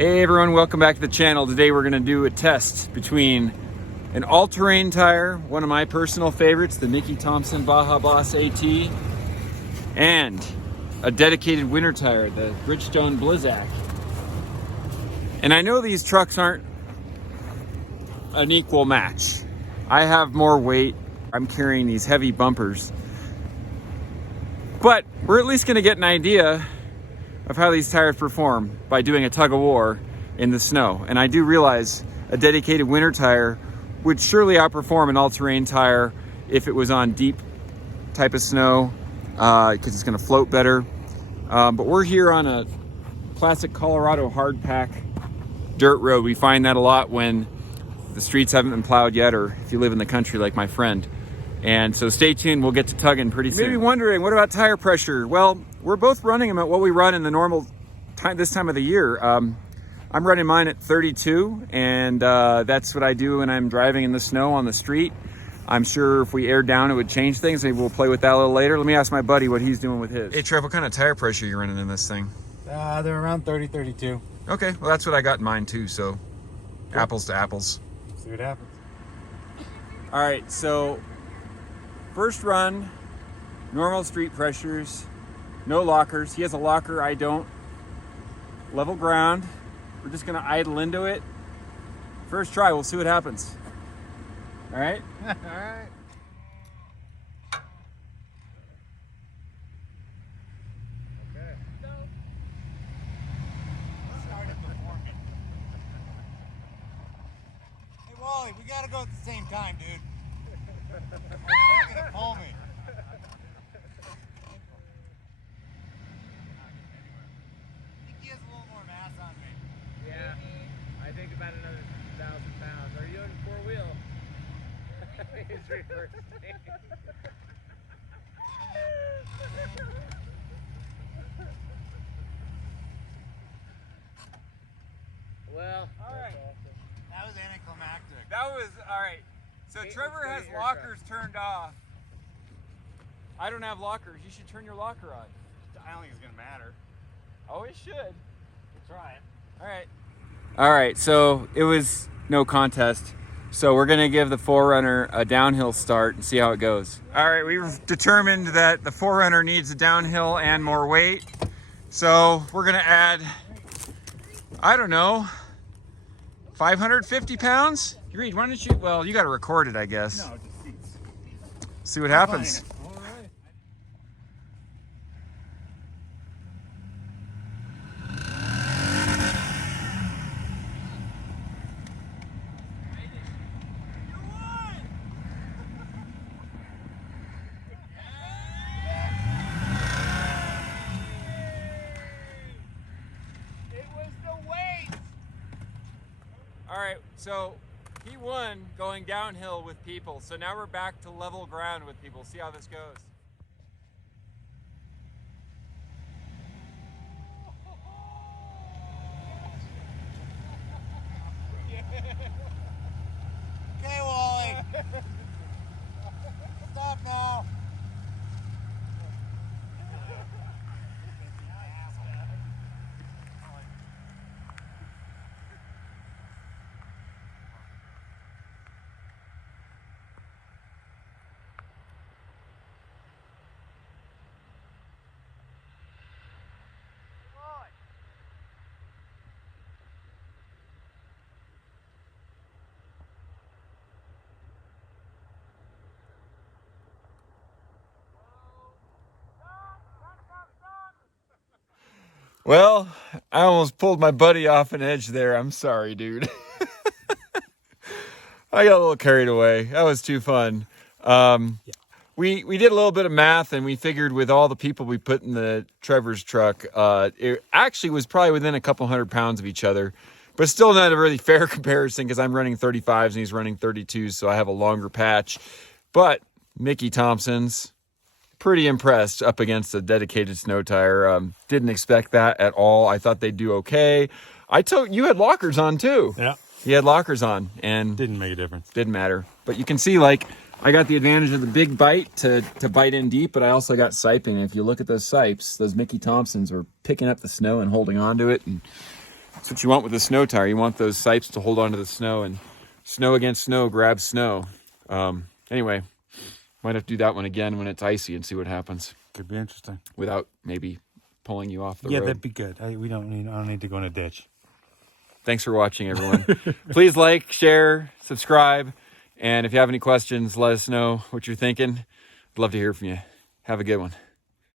Hey everyone, welcome back to the channel. Today we're going to do a test between an all-terrain tire, one of my personal favorites, the Mickey Thompson Baja Boss AT, and a dedicated winter tire, the Bridgestone Blizzak. And I know these trucks aren't an equal match. I have more weight, I'm carrying these heavy bumpers, but we're at least going to get an idea of how these tires perform by doing a tug of war in the snow. And I do realize a dedicated winter tire would surely outperform an all-terrain tire if it was on deep type of snow, because it's going to float better. But we're here on a classic Colorado hard pack dirt road. We find that a lot when the streets haven't been plowed yet, or if you live in the country like my friend. And so stay tuned, we'll get to tugging pretty soon. You may be wondering, what about tire pressure? Well, we're both running them at what we run in the normal time, this time of the year. I'm running mine at 32, and that's what I do when I'm driving in the snow on the street. I'm sure if we aired down, it would change things. Maybe we'll play with that a little later. Let me ask my buddy what he's doing with his. Hey Trev, what kind of tire pressure are you running in this thing? They're around 30, 32. Okay, well that's what I got in mine too, so cool. Apples to apples. See what happens. All right, so first run, normal street pressures, no lockers. He has a locker, I don't. Level ground. We're just gonna idle into it. First try, we'll see what happens. All right? All right. Okay. Hey Wally, we gotta go at the same time, dude. You're gonna pull me. I think he has a little more mass on me. Yeah, I think about another 1,000 pounds. Are you in four-wheel? He's reversing. Well, All right. That was anticlimactic. That was, all right. So Trevor has lockers turned off. I don't have lockers. You should turn your locker on. I don't think it's gonna matter. Oh, it should. We'll try it. All right. All right, so it was no contest. So we're gonna give the 4Runner a downhill start and see how it goes. All right, we've determined that the 4Runner needs a downhill and more weight. So we're gonna add, I don't know, 550 pounds? Reed, why don't you, well, you gotta record it, I guess. No, just seats. See what happens. All right. All right, so he won going downhill with people. So now we're back to level ground with people. See how this goes. Okay, Wally. Stop now. Well, I almost pulled my buddy off an edge there. I'm sorry, dude. I got a little carried away. That was too fun. We did a little bit of math, and we figured with all the people we put in the Trevor's truck, it actually was probably within a couple 100 pounds of each other, but still not a really fair comparison because I'm running 35s and he's running 32s, so I have a longer patch. But Mickey Thompson's pretty impressed up against a dedicated snow tire. Didn't expect that at all. I thought they'd do okay. I told you had lockers on too. Yeah. He had lockers on and Didn't make a difference. Didn't matter. But you can see, like, I got the advantage of the big bite to bite in deep, but I also got siping. If you look at those sipes, those Mickey Thompsons were picking up the snow and holding on to it. And That's what you want with a snow tire. You want those sipes to hold onto the snow, and snow against snow grabs snow. Anyway, might have to do that one again when it's icy and see what happens. Could be interesting. Without maybe pulling you off the Yeah, road. that'd be good. I don't need to go in a ditch. Thanks for watching, everyone. Please like, share, subscribe, and if you have any questions, let us know what you're thinking. I'd love to hear from you. Have a good one.